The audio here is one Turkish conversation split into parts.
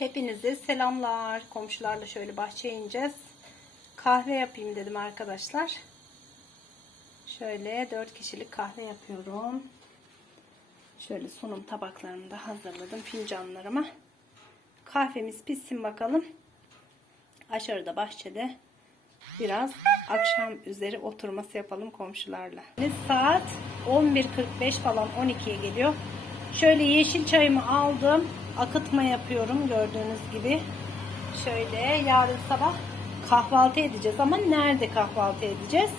Hepinize selamlar. Komşularla şöyle bahçeye ineceğiz. Kahve yapayım dedim arkadaşlar. Şöyle 4 kişilik kahve yapıyorum. Şöyle sunum tabaklarını da hazırladım fincanlarıma. Kahvemiz pişsin bakalım. Aşağıda bahçede biraz akşam üzeri oturması yapalım komşularla. Saat 11.45 falan 12'ye geliyor. Şöyle yeşil çayımı aldım. Akıtma yapıyorum gördüğünüz gibi. Şöyle yarın sabah kahvaltı edeceğiz ama nerede kahvaltı edeceğiz?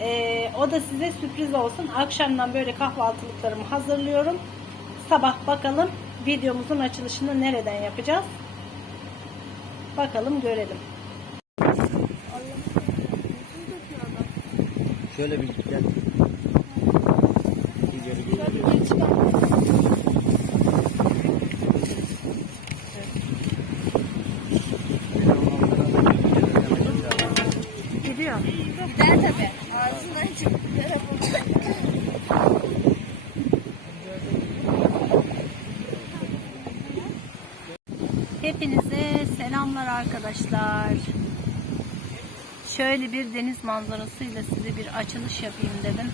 Ee, o da size sürpriz olsun. Akşamdan böyle kahvaltılıklarımı hazırlıyorum. Sabah bakalım videomuzun açılışını nereden yapacağız? Bakalım görelim. Şöyle bir gel. Geri bir Gidiyor. Arkadaşlar. Şöyle bir deniz manzarasıyla size bir açılış yapayım dedim.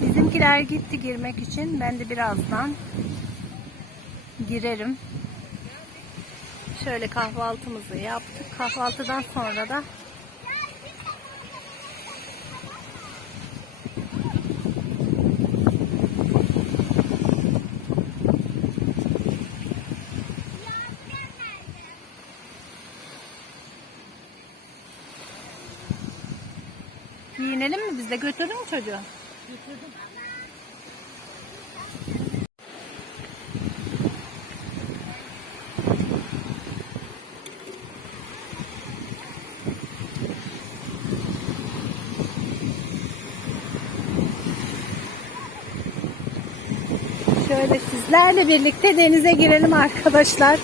Bizimkiler gitti girmek için. Ben de birazdan girerim. Şöyle kahvaltımızı yaptık. Kahvaltıdan sonra da giyinelim mi biz de götürdün mü çocuğu? Şöyle sizlerle birlikte denize girelim arkadaşlar.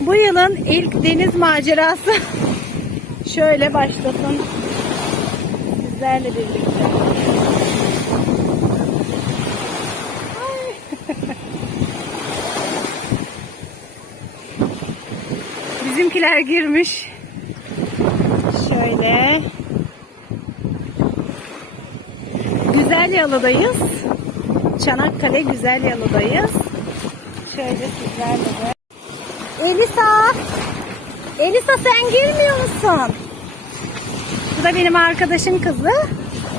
Bu yılın ilk deniz macerası şöyle başlasın. Sizlerle birlikte. Bizimkiler girmiş. Şöyle. Güzel Yalı'dayız. Çanakkale Güzel Yalı'dayız. Şöyle sizlerle de. Elisa! Elisa sen girmiyor musun? Bu da benim arkadaşın kızı.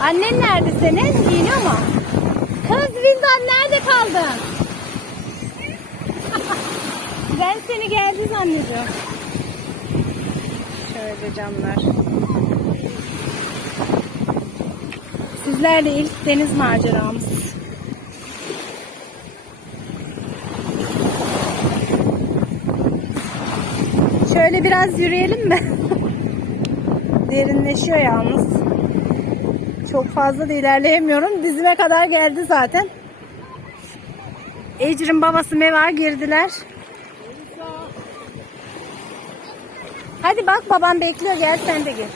Annen nerede senin? Giyiniyor mu? Kız Vildan nerede kaldın? ben seni geldi zannediyorum. Şöyle camlar. Sizlerle ilk deniz maceramız. Şöyle biraz yürüyelim mi? Derinleşiyor yalnız. Çok fazla da ilerleyemiyorum. Dizime kadar geldi zaten. Ecrin babası Meva girdiler. Hadi bak babam bekliyor gel sen de gir.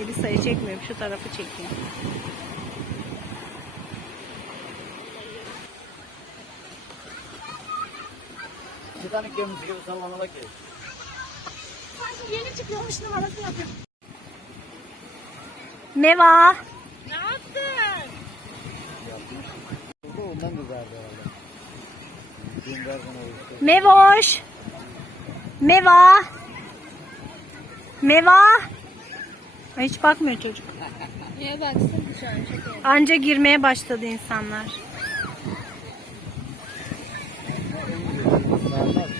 Elisa'yı çekmiyorum şu tarafı çekeyim. Titanik gemisi gibi sallanarak gel. Sanki yeni çıkıyormuş numarası yapıyor. Meva. Ne yaptın? Bu ondan güzeldi herhalde. Uyuştu. Mevoş. Meva. Meva. Hiç bakmıyor çocuk. Niye baksın iyi. Anca girmeye başladı insanlar. Yeah.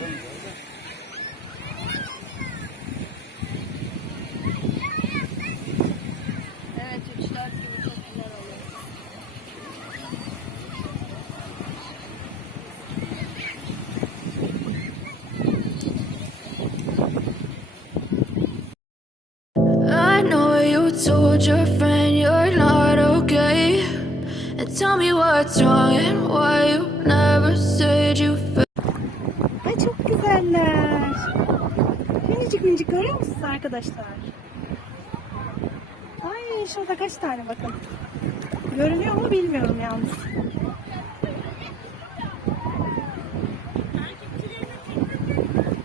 Tane bakın. Görünüyor mu bilmiyorum yalnız.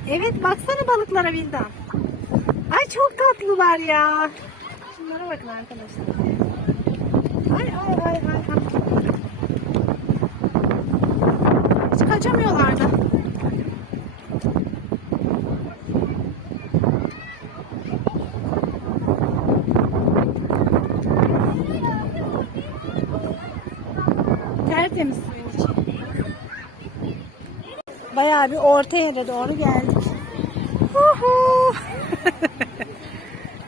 Evet baksana balıklara Vildan. Ay çok tatlılar ya. Şunlara bakın arkadaşlar. Ay ay ay ay. Hiç kaçamıyorlar da. Tertemiz suyun. Bayağı bir orta yere doğru geldik.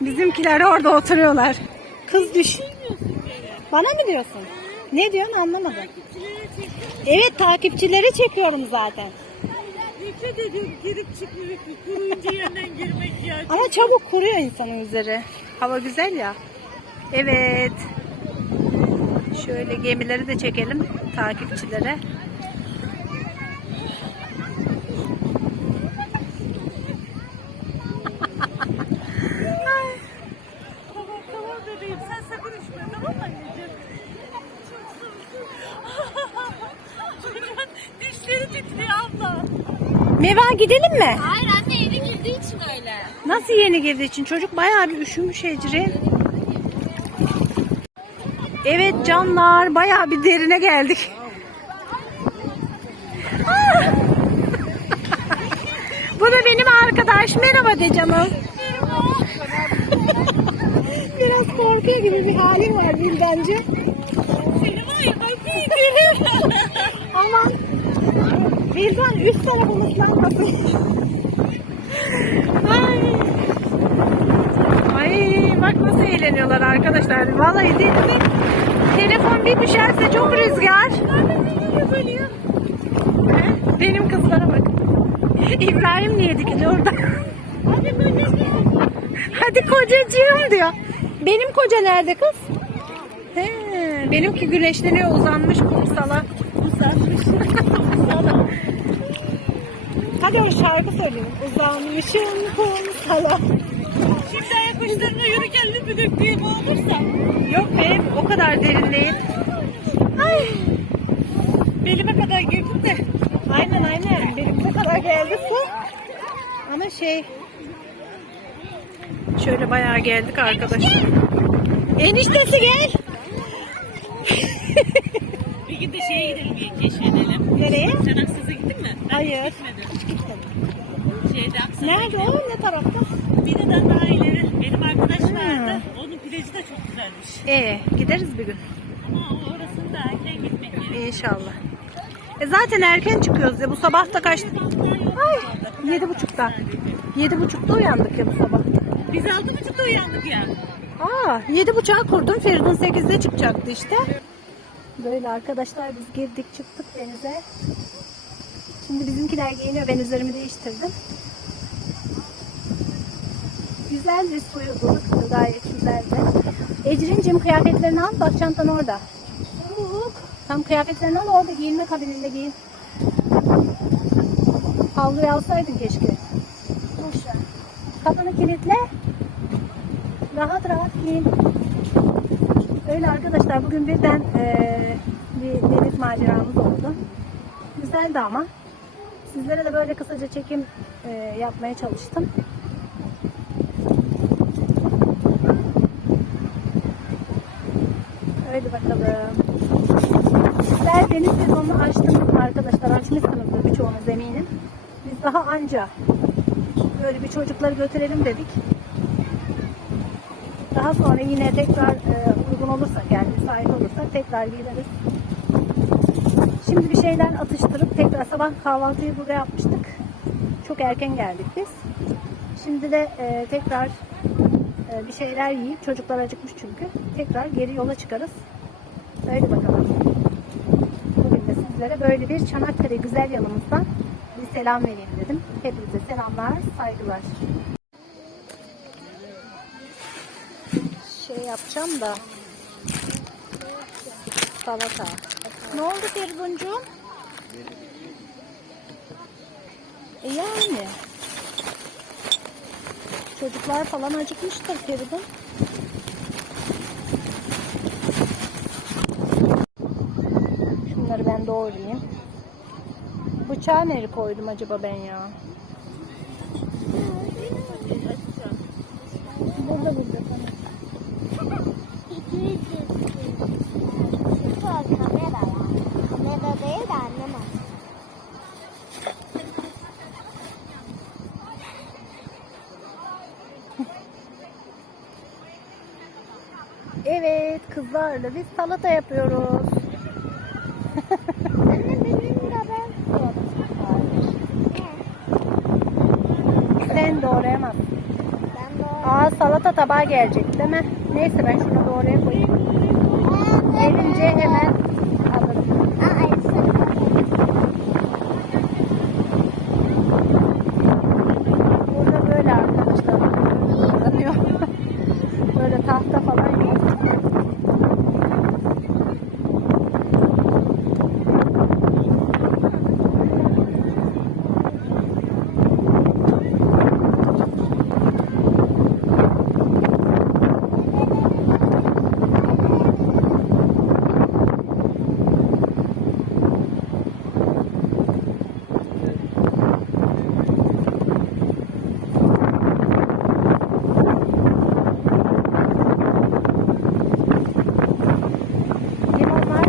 Bizimkiler orada oturuyorlar. Kız düş. Bana mı diyorsun? Ne diyorsun anlamadım. Evet takipçileri çekiyorum zaten. Nefret ediyorum girip çıkmak, kuruyunca yerden girmek ya. Ama çabuk kuruyor insanın üzeri. Hava güzel ya. Evet. Şöyle gemileri de çekelim takipçilere. Meva gidelim mi? Hayır anne yeni girdiği için öyle. Nasıl yeni girdiği için? Çocuk bayağı bir üşümüş Ecrin. Evet canlar bayağı bir derine geldik. Ah! Bu da benim arkadaş. Merhaba de canım. Biraz korkuyor gibi bir halim var hadi Aman. Bildan üst tarafım ıslanmasın. Ay. Ay bak nasıl eğleniyorlar arkadaşlar. Vallahi denize telefon bir düşerse çok rüzgar. Benim kızlara bak. İbrahim niye dikili orada? Hadi kocacığım diyor. Benim koca nerede kız? He, benimki güneşleniyor uzanmış kumsala. Uzanmış. kumsala. Hadi o şarkı söyleyin. Uzanmışım kumsala. Şimdi ayak uçlarına yürürken lütfü döktüğüm olursa Yok be o kadar derin değil. Ay. belime kadar girdim de. Aynen aynen. Benim bu kadar geldi su. Ama şey şöyle bayağı geldik arkadaşlar. Eniştesi gel. Bir gün de şeye gidelim bir keşfedelim. Nereye? Sen Aksız'a gittin mi? Ben Hayır. hiç gitmedim. Hiç gitmedim. Şeyde Aksız'a Nerede o? Ne tarafta? Bir de daha ileri benim arkadaş vardı. Onun plajı da çok güzelmiş. Ee, gideriz bir gün. Ama orasını da erken gitmek gerekiyor. İnşallah. E zaten erken çıkıyoruz ya. Bu sabah da kaç? Ay, yedi buçukta. Yedi buçukta uyandık ya bu sabah. Biz altı buçukta uyandık ya. Aa, yedi buçuğa kurdum. Feridun sekizde çıkacaktı işte. Böyle arkadaşlar biz girdik çıktık denize. Şimdi bizimkiler giyiniyor. Ben üzerimi değiştirdim. Güzel bir suyu ılıktı. Gayet güzeldi. Ecrin'cim kıyafetlerini al. Bak çantan orada. Tam kıyafetlerini al orada giyinme kabininde giyin. Havluyu alsaydın keşke. Boş ver. Kapını kilitle. Rahat rahat giyin. Öyle arkadaşlar bugün birden eee, bir deniz maceramız oldu. Güzeldi ama. Sizlere de böyle kısaca çekim eee, yapmaya çalıştım. Öyle bakalım. Sizler deniz sezonunu açtınız arkadaşlar? Açmışsınızdır birçoğunuz eminim. Biz daha anca böyle bir çocukları götürelim dedik. Daha sonra yine tekrar e, uygun olursak yani müsait olursak tekrar gideriz. Şimdi bir şeyler atıştırıp tekrar sabah kahvaltıyı burada yapmıştık. Çok erken geldik biz. Şimdi de e, tekrar e, bir şeyler yiyip çocuklar acıkmış çünkü. Tekrar geri yola çıkarız. Öyle bakalım. Bugün de sizlere böyle bir Çanakkale güzel yanımızdan bir selam vereyim dedim. Hepinize selamlar, saygılar. Şey yapacağım da salata. Ne oldu Feriduncuğum? E yani. Çocuklar falan acıkmıştır Feridun. Ben doğrayayım. Bıçağı nereye koydum acaba ben ya? Burada burada. Evet kızlarla biz salata yapıyoruz. Anne benim de ben Sen doğrayamazsın. Ben de Tabağı gelecek değil mi? Neyse ben şunu doğraya koyayım. Gelince hemen alırım. Burada böyle arkadaşlar. Kullanıyor. böyle tahta falan yok. Limonlar.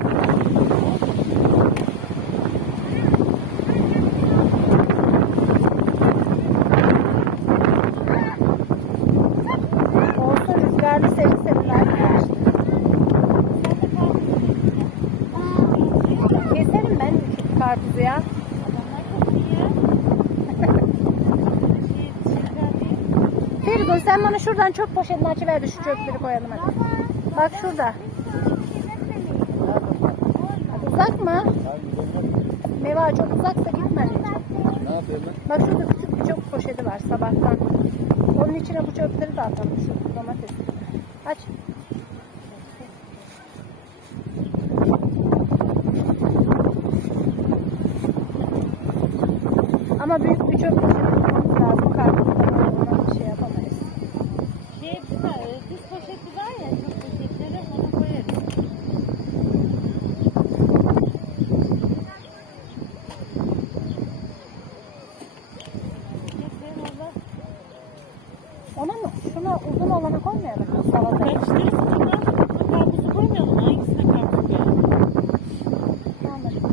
Olsun rüzgarlı serin serin arkadaşlar. Keserim ben karpuzu ya. Feridun sen bana şuradan çöp poşetini açıver de şu çöpleri koyalım hadi. Bak şurada. Uzak mı? Meva çok uzaksa gitme. Ne yapayım ben? Bak şurada küçük bir çöp poşeti var sabahtan. Onun içine bu çöpleri de atalım şu domates. Aç. Ama büyük bir çöp poşeti bulmamız lazım. Karpuzdan ona bir şey yapamayız. Şey, bir tane düz poşeti var ya, düz poşetleri onu koyarız. Neyse, valla. Ona mı? Şuna uzun olana koymayalım mı salatayı? Karıştırırız buna. Karpuzu koymayalım. Hangisine karpuz koyalım? Anladım,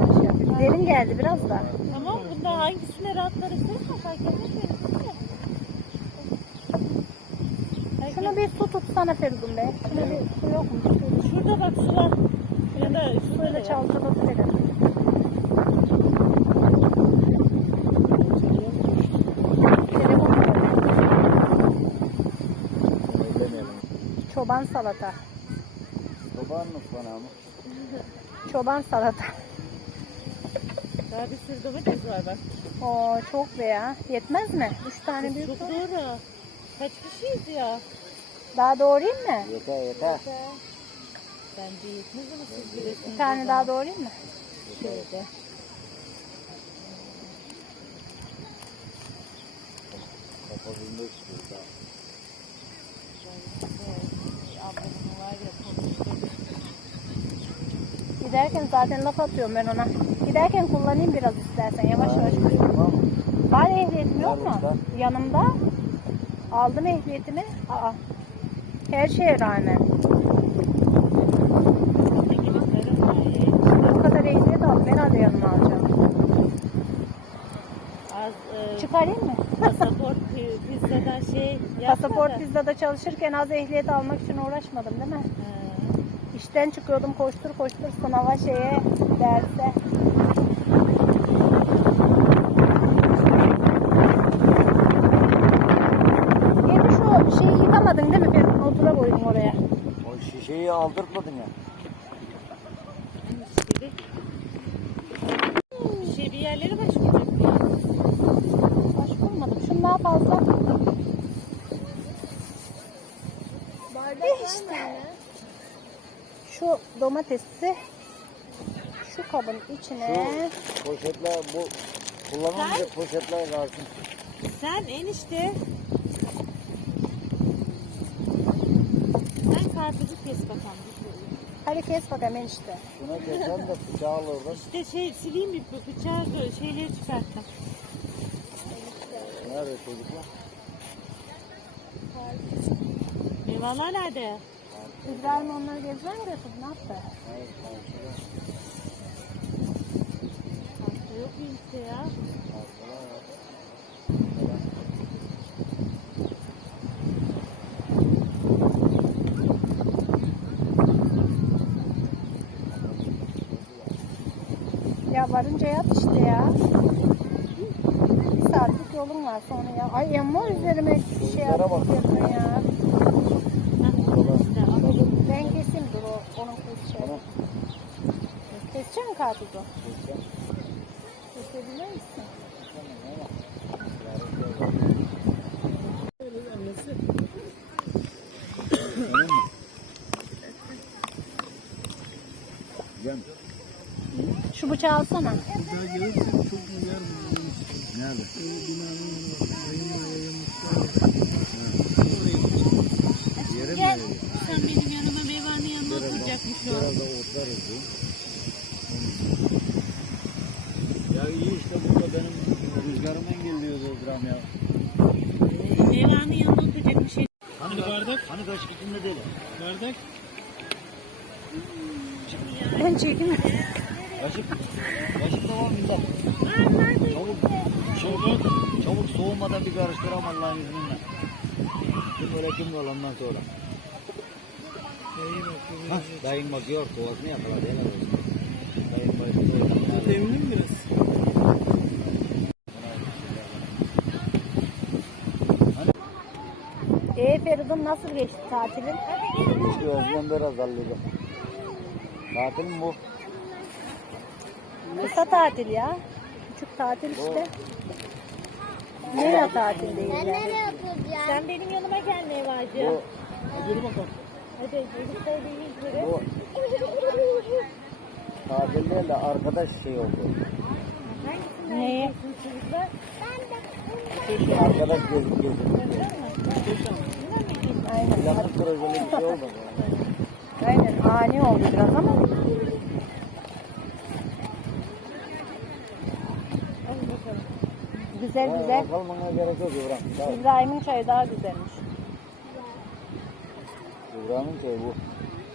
ben şey geldi biraz da. Tamam, bunda hangisine rahat karıştırırsa fark etmez. Şunu bir su tutsana Feridun be. Şunu bir su yok mu? Şurada bak sular. Ya da şurada da Şöyle var. çalkalatıverin. Telefon böyle. Demeyelim. Çoban salata. Baban mı bana mı? Çoban salata. Daha bir sürü domates var bak. Oo çok be ya. Yetmez mi? Üç tane büyük Çok doğru. Kaç kişiyiz ya? Daha doğrayayım mı? Yeter yeter. Bence yetmez ama siz bilirsiniz. Bir tane daha doğrayayım mı? Şöyle. Kafasında çıkıyor daha. Ablamın var ya konuştuk. Giderken zaten laf atıyorum ben ona. Giderken kullanayım biraz istersen yavaş yavaş. Tamam. Var ehliyetim yok mu? Yanımda. Aldım ehliyetimi. Aa. Her şeye rağmen. O kadar ehliyet aldım. Herhalde yanıma alacağım. Az e, Çıkarayım mı? pasaport pi- pizzadan şey yapma Pasaport da. pizzada çalışırken az ehliyet almak için uğraşmadım değil mi? İşten çıkıyordum koştur koştur sınava şeye derse. Yeni şu şeyi yıkamadın değil mi? Ben otura koydum oraya. O şişeyi aldırtmadın ya. Gibi. Bir şey bir yerleri başvuracak ya. Başvurmadım. Şunu daha fazla. İşte. Şu domatesi şu kabın içine Şu poşetler bu kullanılmayacak poşetler kalsın. Sen enişte. Sen karpuzu kes bakalım. hadi kes bakalım enişte. Şuna geçen de bıçağı al oradan. İşte şey sileyim bir bı- bıçağı gö- şeyleri çıkarttım. Nerede çocuklar? Eyvallah nerede? İbrahim onları gezmeye mi götürdü? Ne yaptı? Hayır, karşıda. Hasta yok mu işte ya? Ya varınca yat işte ya. Bir saatlik yolun var sonra ya. Ay amma üzerime şey Çocuklara bak. yapıyorsun ya. Hah, işte al. Ben keseyim dur o, onun keseceği. Tamam. Misin karpuzu? Kesebilir misin? Şu bıçağı alsana. Nerede? Sen benim yanıma meyvanın yanına oturacakmış o. Biraz da otlarız bu. Ya iyi işte burada benim rüzgarımı engelliyor Özlem ya. Meyvanın yanına oturacakmış. Hani bardak? Hani kaşık içinde değil. Bardak? Ben çekeyim. Kaşık. Kaşık da var mı? İmdat? Çabuk. Çabuk. Çabuk soğumadan bir karıştıram Allah'ın izniyle. Kim ondan sonra. Hah, dayın bakıyor kovasını yakaladı. Dayın bakıyor. Eminim biraz. Ee Feridun nasıl geçti tatilin? İşte Özlem biraz hallediyor. Tatil mi bu? Kısa tatil ya. Küçük tatil işte. Nereye tatil değil Ben nereye oturacağım? Sen benim yanıma gel meyvacı. Bu, Dur bakalım. Hadi Elif de değil yürü. bu de arkadaş şey oldu. Neyi? Arkadaş gezip gezip. Aynen. Planlı projeli bir şey olmadı. Aynen ani oldu biraz ama. Güzel Ya, güzel. Bakalım ona gerek yok İbrahim. İbrahim'in çayı daha güzelmiş. İbrahim'in şey bu.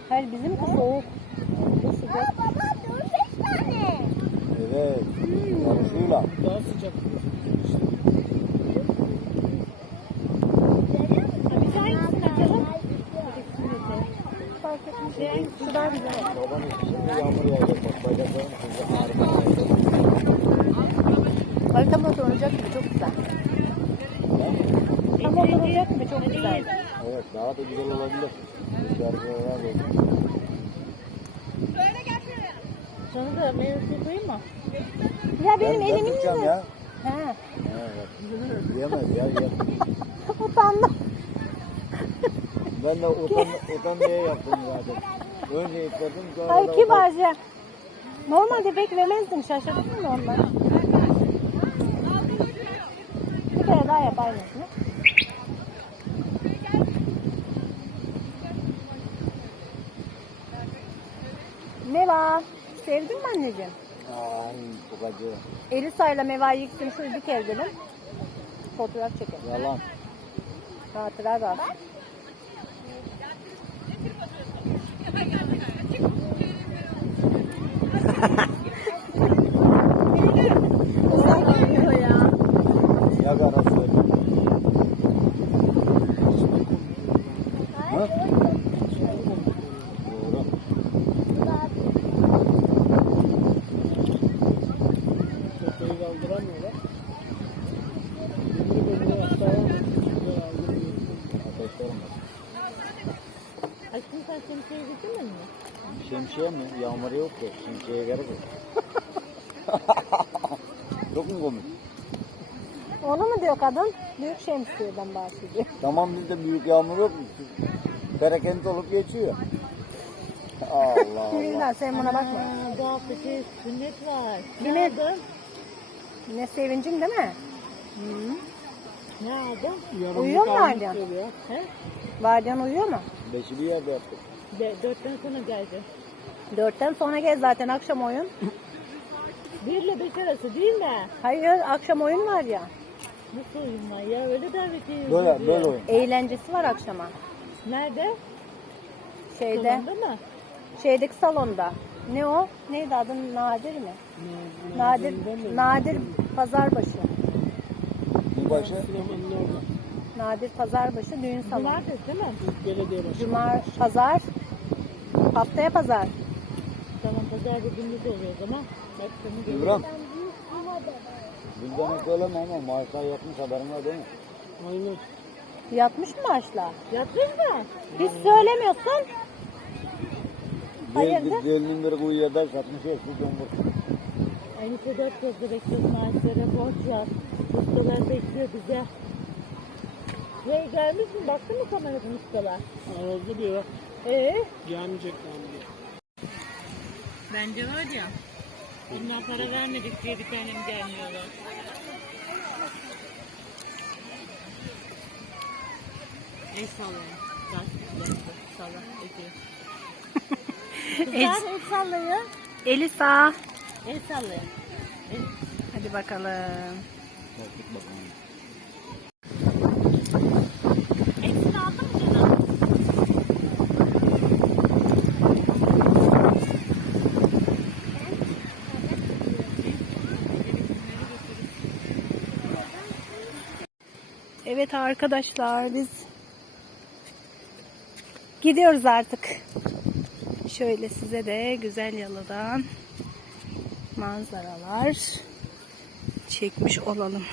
Hayır bizimki soğuk. Bu sıcak. Baba dur beş tane. Evet. Yarışıyla. Daha sıcak. Fark etmiş. Şu daha güzel. Baban şimdi yağmur yağacak. Bak bacaklarım size ağrımaya Motor olacak gibi çok güzel. Tam olacak gibi çok güzel. Evet daha da güzel olabilir. Rüzgar böyle Sana da meyve koyayım mı? Ya benim ben, elimin ben tutacağım yüzü. ya. He. Evet. Yemez ya yem. Utandım. Ben de utan, utan diye yaptım zaten. Önce istedim sonra Ay kibarca. Normalde pek vermezdim şaşırdım da kere daha yap aynısını. Meva. Sevdin mi anneciğim? Ay bu acı. Elisa'yla Meva'yı gittim şöyle bir kez dedim. Fotoğraf çekelim. Yalan. Hatıra kalsın. Yak arası. Ha? Doğru. Köpeği kaldıramıyorlar. Şimdi böyle hatta şurada aldırıyor. Ateşler olmaz. Aşkım sen şemsiye getirdin mi? Şemsiye mi? Yağmur yok ki. Şemsiye gerek yok. Çok mu komik? Diyor kadın? Büyük şemsiyeden bahsediyor. Tamam bizde büyük yağmur yok mu? Olup geçiyor. Allah Allah. Bilmem sen buna bakma. Aa, bu hafta şey sünnet var. Ne aldın? Ne sevincin değil mi? Ne aldın? Yarın Uyuyor mu hala? He? Vardiyan uyuyor mu? Beşi bir yerde yaptık. De, dörtten sonra geldi. Dörtten sonra gel zaten akşam oyun. Bir ile beş arası değil mi? Hayır akşam oyun var ya. Nasıl oyun var ya? Öyle davetiye Böyle, böyle oyun. Eğlencesi var akşama. Nerede? Şeyde, Salonda mı? şeydeki salonda. Ne o? Neydi adın? Nadir mi? Nadir, Nadir Pazarbaşı. Bir başı. Sinemanın orada. Nadir Pazarbaşı düğün salonu. Cumartesi değil mi? Belediye başkanı. Cuma, pazar. Haftaya pazar. Tamam pazar gündüz oluyor o zaman. Akşamı geliyor. İbrahim. Bizden söyleme ama maaşlar yapmış haberin var değil mi? Aynen. Yatmış mı maaşla? Yaptın mı? Hiç söylemiyorsun. Hayırdır? Gelinin bir kuyuya satmış ya su dombur. Aynı kadar fazla bekliyoruz maaşlara borç var. Ustalar bekliyor bize. Ve gelmiş mi? Baktın mı kameradan ustalar? Arazi diyor. Ee? Gelmeyecekler diyor. Bence var ya. Bunlar para vermedik diye bir tanem gelmiyorlar. El sallayın. Gel. Salla. Kızlar el sallayın. Elisa. El sallayın. Hadi bakalım. Baktık bakalım. Evet arkadaşlar biz gidiyoruz artık. Şöyle size de güzel yalıdan manzaralar çekmiş olalım.